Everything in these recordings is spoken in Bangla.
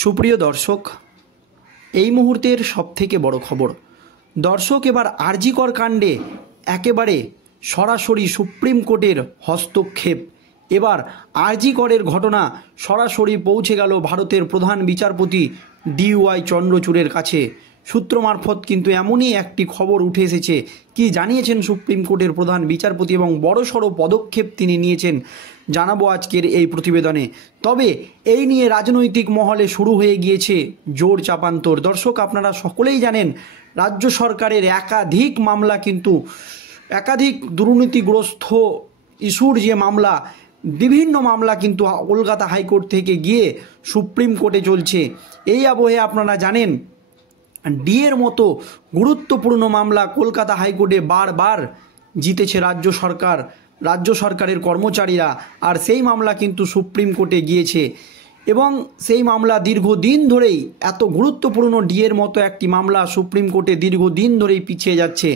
সুপ্রিয় দর্শক, এই মুহূর্তের সবথেকে বড় খবর দর্শক, এবার আরজি কর কাণ্ডে একেবারে সরাসরি সুপ্রিম কোর্টের হস্তক্ষেপ। এবার আরজি করের ঘটনা সরাসরি পৌঁছে গেল ভারতের প্রধান বিচারপতি DY চন্দ্রচূড়ের কাছে। সূত্র মারফত কিন্তু এমনই একটি খবর উঠে এসেছে। কি জানিয়েছেন সুপ্রিম কোর্টের প্রধান বিচারপতি এবং বড়সড় পদক্ষেপ তিনি নিয়েছেন, জানাবো আজকের এই প্রতিবেদনে। তবে এই নিয়ে রাজনৈতিক মহলে শুরু হয়ে গিয়েছে জোর চাপান্তর। দর্শক, আপনারা সকলেই জানেন রাজ্য সরকারের একাধিক মামলা, কিন্তু একাধিক দুর্নীতিগ্রস্ত ইস্যুর যে মামলা, বিভিন্ন মামলা কিন্তু কলকাতা হাইকোর্ট থেকে গিয়ে সুপ্রিম কোর্টে চলছে। এই আবহে আপনারা জানেন ডিএর মতো গুরুত্বপূর্ণ মামলা কলকাতা হাইকোর্টে বারবার জিতেছে রাজ্য সরকারের কর্মচারীরা, আর সেই মামলা কিন্তু সুপ্রিম কোর্টে গিয়েছে এবং সেই মামলা দীর্ঘদিন ধরেই, এত গুরুত্বপূর্ণ ডিএর মতো একটি মামলা সুপ্রিম কোর্টে দীর্ঘদিন ধরেই পিছিয়ে যাচ্ছে।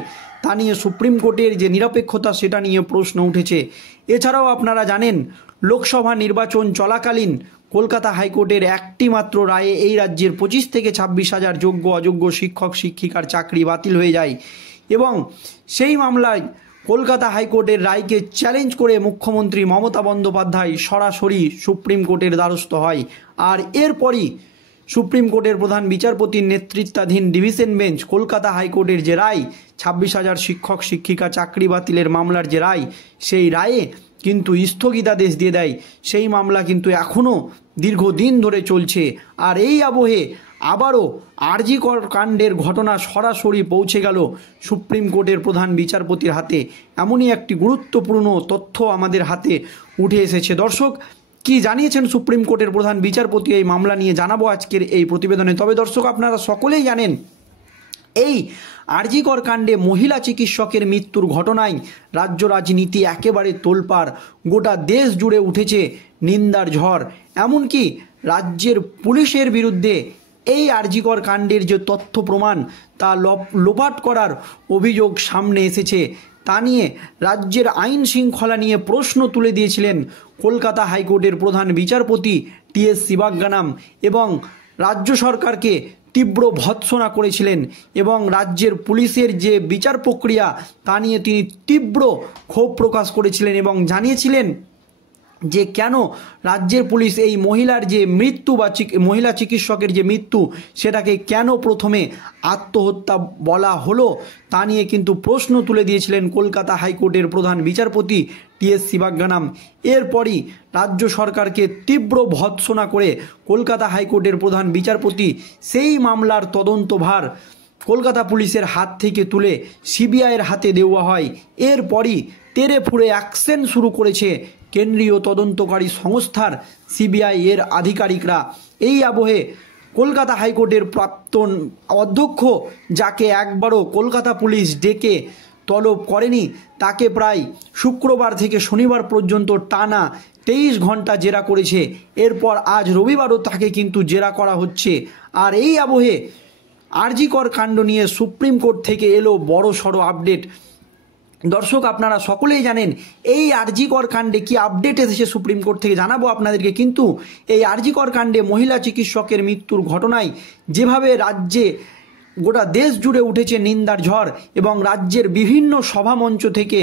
তা নিয়ে সুপ্রিম কোর্টের যে নিরপেক্ষতা, সেটা নিয়ে প্রশ্ন উঠেছে। এছাড়াও আপনারা জানেন লোকসভা নির্বাচন চলাকালীন কলকাতা হাইকোর্টের একটি মাত্র রায়ে এই রাজ্যের 25 থেকে 26 হাজার যোগ্য অযোগ্য শিক্ষক শিক্ষিকার চাকরি বাতিল হয়ে যায় এবং সেই মামলায় কলকাতা হাইকোর্টের রায়কে চ্যালেঞ্জ করে মুখ্যমন্ত্রী মমতা বন্দ্যোপাধ্যায় সরাসরি সুপ্রিম কোর্টের দ্বারস্থ হয়। আর এরপরই সুপ্রিম কোর্টের প্রধান বিচারপতির নেতৃত্বাধীন ডিভিশন বেঞ্চ কলকাতা হাইকোর্টের যে রায়, 26 হাজার শিক্ষক শিক্ষিকা চাকরি বাতিলের মামলার যে রায়, সেই রায়ে কিন্তু স্থগিতাদেশ দিয়ে দেয়। সেই মামলা কিন্তু এখনও দীর্ঘদিন ধরে চলছে। আর এই আবহে আবারও আরজি কর কাণ্ডের ঘটনা সরাসরি পৌঁছে গেল সুপ্রিম কোর্টের প্রধান বিচারপতির হাতে। এমনই একটি গুরুত্বপূর্ণ তথ্য আমাদের হাতে উঠে এসেছে। দর্শক, কি জানিয়েছেন সুপ্রিম কোর্টের প্রধান বিচারপতি এই মামলা নিয়ে, জানাবো আজকের এই প্রতিবেদনে। তবে দর্শক, আপনারা সকলেই জানেন এই আরজি কর কাণ্ডে মহিলা চিকিৎসকের মৃত্যুর ঘটনায় রাজ্য রাজনীতি একেবারে তোলপাড়। গোটা দেশ জুড়ে উঠেছে নিন্দার ঝড়। এমনকি রাজ্যের পুলিশের বিরুদ্ধে এই আরজি কর কাণ্ডের যে তথ্য প্রমাণ, তা লোপাট করার অভিযোগ সামনে এসেছে। তা নিয়ে রাজ্যের আইন শৃঙ্খলা নিয়ে প্রশ্ন তুলে দিয়েছিলেন কলকাতা হাইকোর্টের প্রধান বিচারপতি TS শিবাজ্ঞানাম এবং রাজ্য সরকারকে তীব্র ভৎসনা করেছিলেন এবং রাজ্যের পুলিশের যে বিচার প্রক্রিয়া, তা নিয়ে তিনি তীব্র ক্ষোভ প্রকাশ করেছিলেন এবং জানিয়েছিলেন যে কেন রাজ্যের পুলিশ এই মহিলার যে মৃত্যু বা মহিলা চিকিৎসকের যে মৃত্যু, সেটাকে কেন প্রথমে আত্মহত্যা বলা হলো, তা নিয়ে কিন্তু প্রশ্ন তুলে দিয়েছিলেন কলকাতা হাইকোর্টের প্রধান বিচারপতি TS শিবাজ্ঞানাম। এরপরই রাজ্য সরকারকে তীব্র ভৎসনা করে কলকাতা হাইকোর্টের প্রধান বিচারপতি সেই মামলার তদন্তভার কলকাতা পুলিশের হাত থেকে তুলে CBIয়ের হাতে দেওয়া হয়। এরপরই তেড়ে ফুঁড়ে অ্যাকশন শুরু করেছে কেন্দ্রীয় তদন্তকারী সংস্থার CBI এর আধিকারিকরা। এই আবহে কলকাতা হাইকোর্টের প্রাক্তন অধ্যক্ষ, যাকে একবারও কলকাতা পুলিশ ডেকে তলব করেনি, তাকে প্রায় শুক্রবার থেকে শনিবার পর্যন্ত টানা 23 ঘন্টা জেরা করেছে। এরপর আজ রবিবারও তাকে কিন্তু জেরা করা হচ্ছে। আর এই আবহে আরজি কর কাণ্ড নিয়ে সুপ্রিম কোর্ট থেকে এলো বড় সড়ো আপডেট। দর্শক, আপনারা সকলেই জানেন এই আরজি কর কাণ্ডে কি আপডেট এসেছে সুপ্রিম কোর্ট থেকে, জানাবো আপনাদেরকে। কিন্তু এই আরজি কর কাণ্ডে মহিলা চিকিৎসকের মৃত্যুর ঘটনায় যেভাবে রাজ্যে গোটা দেশ জুড়ে উঠেছে নিন্দার ঝড় এবং রাজ্যের বিভিন্ন সভামঞ্চ থেকে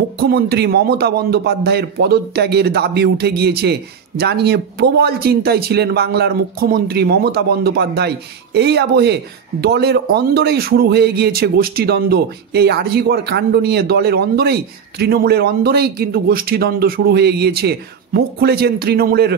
মুখ্যমন্ত্রী মমতা বন্দ্যোপাধ্যায়ের পদত্যাগের দাবি উঠে গিয়েছে, জানিয়ে প্রবল চিন্তায় ছিলেন বাংলার মুখ্যমন্ত্রী মমতা বন্দ্যোপাধ্যায়। এই আবহে দলের অন্দরেই শুরু হয়ে গিয়েছে গোষ্ঠীদ্বন্দ্ব। এই আরজি কর কাণ্ড নিয়ে দলের অন্দরেই, তৃণমূলের অন্দরেই কিন্তু গোষ্ঠীদ্বন্দ্ব শুরু হয়ে গিয়েছে। মুখ খুলেছেন তৃণমূলের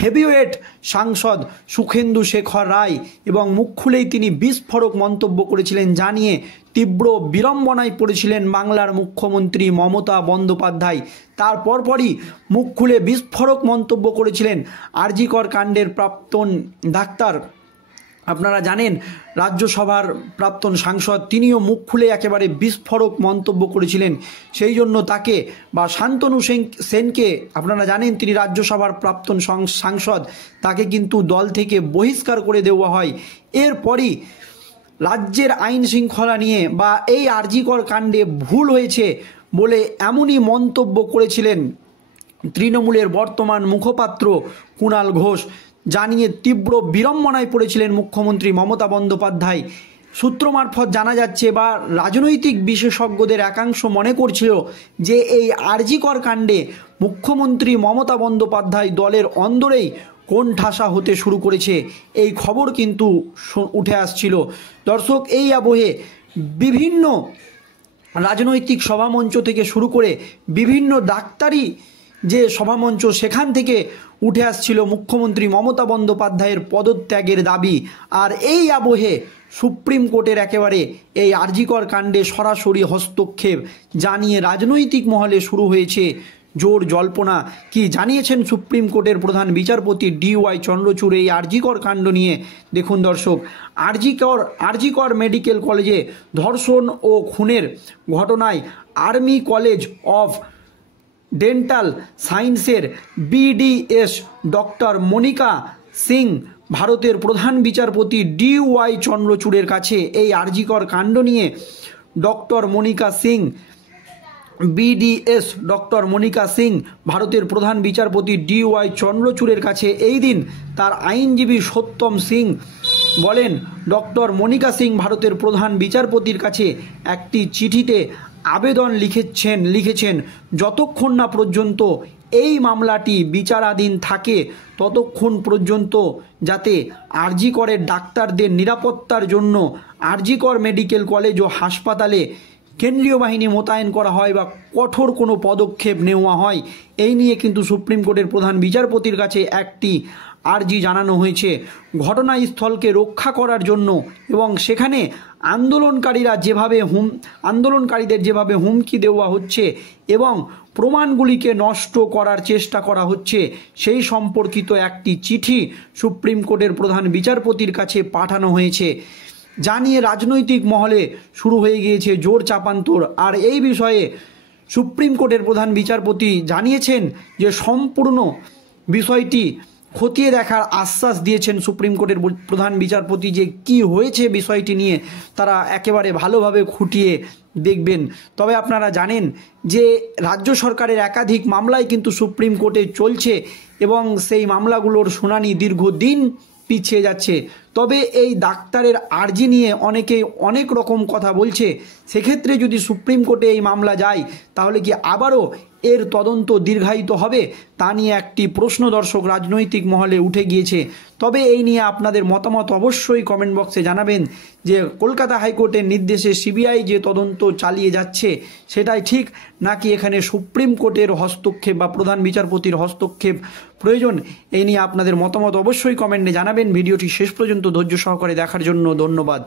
হেভিওয়েট সাংসদ সুখেন্দু শেখর রায় এবং মুখ খুলেই তিনি বিস্ফোরক মন্তব্য করেছিলেন, জানিয়ে তীব্র বিড়ম্বনায় পড়েছিলেন বাংলার মুখ্যমন্ত্রী মমতা বন্দ্যোপাধ্যায়। তার পরপরই মুখ খুলে বিস্ফোরক মন্তব্য করেছিলেন আরজি কর কাণ্ডের প্রাক্তন ডাক্তার, আপনারা জানেন রাজ্যসভার প্রাক্তন সাংসদ, তিনিও মুখ খুলে একেবারে বিস্ফোরক মন্তব্য করেছিলেন। সেই জন্য তাকে বা শান্তনু সেনকে, আপনারা জানেন তিনি রাজ্যসভার প্রাক্তন সাংসদ, তাকে কিন্তু দল থেকে বহিষ্কার করে দেওয়া হয়। এরপরই রাজ্যের আইন শৃঙ্খলা নিয়ে বা এই আরজি কর কাণ্ডে ভুল হয়েছে বলে এমনই মন্তব্য করেছিলেন তৃণমূলের বর্তমান মুখপাত্র কুণাল ঘোষ। জানিয়ে তীব্র বিড়ম্বনায় পড়েছিলেন মুখ্যমন্ত্রী মমতা বন্দ্যোপাধ্যায়। সূত্র মারফত জানা যাচ্ছে বা রাজনৈতিক বিশেষজ্ঞদের একাংশ মনে করছিল যে এই আরজি কর কাণ্ডে মুখ্যমন্ত্রী মমতা বন্দ্যোপাধ্যায় দলের অন্দরেই কোণঠাসা হতে শুরু করেছে, এই খবর কিন্তু উঠে আসছিল। দর্শক, এই আবহে বিভিন্ন রাজনৈতিক সভামঞ্চ থেকে শুরু করে বিভিন্ন ডাক্তারি যে সভামঞ্চ, সেখান থেকে উঠে আসছিল মুখ্যমন্ত্রী মমতা বন্দ্যোপাধ্যায়ের পদত্যাগের দাবি। আর এই আবহে সুপ্রিম কোর্টের একেবারে এই আরজি কর কাণ্ডে সরাসরি হস্তক্ষেপ জানিয়ে রাজনৈতিক মহলে শুরু হয়েছে জোর জল্পনা। কি জানিয়েছেন সুপ্রিম কোর্টের প্রধান বিচারপতি DY চন্দ্রচূড় এই আরজি কর কাণ্ড নিয়ে? দেখুন দর্শক, আরজি কর মেডিকেল কলেজে ধর্ষণ ও খুনের ঘটনায় আর্মি কলেজ অফ ডেন্টাল সায়েন্সের BDS ডক্টর মনিকা সিং ভারতের প্রধান বিচারপতি DY চন্দ্রচূড়ের কাছে এই আরজি কর কাণ্ড নিয়ে doctor Monika Singh BDS doctor Monika Singh ভারতের প্রধান বিচারপতি DY চন্দ্রচূড়ের কাছে এই দিন তার আইনজীবী সত্যম সিং বলেন, ডক্টর মনিকা সিং ভারতের প্রধান বিচারপতির কাছে একটি চিঠিতে আবেদন লিখেছেন যতক্ষণ না পর্যন্ত এই মামলাটি বিচারাধীন থাকে ততক্ষণ পর্যন্ত যাতে আরজি করের ডাক্তারদের নিরাপত্তার জন্য আরজি কর মেডিকেল কলেজ ও হাসপাতালে কেন্দ্রীয় বাহিনী মোতায়েন করা হয় বা কঠোর কোনো পদক্ষেপ নেওয়া হয়। এই নিয়ে কিন্তু সুপ্রিম কোর্টের প্রধান বিচারপতির কাছে একটি আর্জি জানানো হয়েছে। ঘটনাস্থলকে রক্ষা করার জন্য এবং সেখানে আন্দোলনকারীদের যেভাবে হুমকি দেওয়া হচ্ছে এবং প্রমাণগুলিকে নষ্ট করার চেষ্টা করা হচ্ছে, সেই সম্পর্কিত একটি চিঠি সুপ্রিম কোর্টের প্রধান বিচারপতির কাছে পাঠানো হয়েছে। জানিয়ে রাজনৈতিক মহলে শুরু হয়ে গিয়েছে জোর চাপান্তর। আর এই বিষয়ে সুপ্রিম কোর্টের প্রধান বিচারপতি জানিয়েছেন যে সম্পূর্ণ বিষয়টি খতিয়ে দেখার আশ্বাস দিয়েছেন সুপ্রিম কোর্টের প্রধান বিচারপতি, যে কি হয়েছে বিষয়টি নিয়ে তারা একেবারে ভালোভাবে খুঁটিয়ে দেখবেন। তবে আপনারা জানেন যে রাজ্য সরকারের একাধিক মামলায় কিন্তু সুপ্রিম কোর্টে চলছে এবং সেই মামলাগুলোর শুনানি দীর্ঘদিন পিছিয়ে যাচ্ছে। তবে এই ডাক্তারের আর্জি নিয়ে অনেকেই অনেক রকম কথা বলছে। সেক্ষেত্রে যদি সুপ্রিম কোর্টে এই মামলা যায় তাহলে কি আবারও এর তদন্ত দীর্ঘায়িত হবে, তা নিয়ে একটি প্রশ্ন দর্শক রাজনৈতিক মহলে উঠে গিয়েছে। তবে এই নিয়ে আপনাদের মতামত অবশ্যই কমেন্ট বক্সে জানাবেন যে কলকাতা হাইকোর্টের নির্দেশে CBI যে তদন্ত চালিয়ে যাচ্ছে সেটাই ঠিক, নাকি এখানে সুপ্রিম কোর্টের হস্তক্ষেপ বা প্রধান বিচারপতির হস্তক্ষেপ প্রয়োজন। এই নিয়ে আপনাদের মতামত অবশ্যই কমেন্টে জানাবেন। ভিডিওটি শেষ পর্যন্ত ধৈর্য সহকারে দেখার জন্য ধন্যবাদ।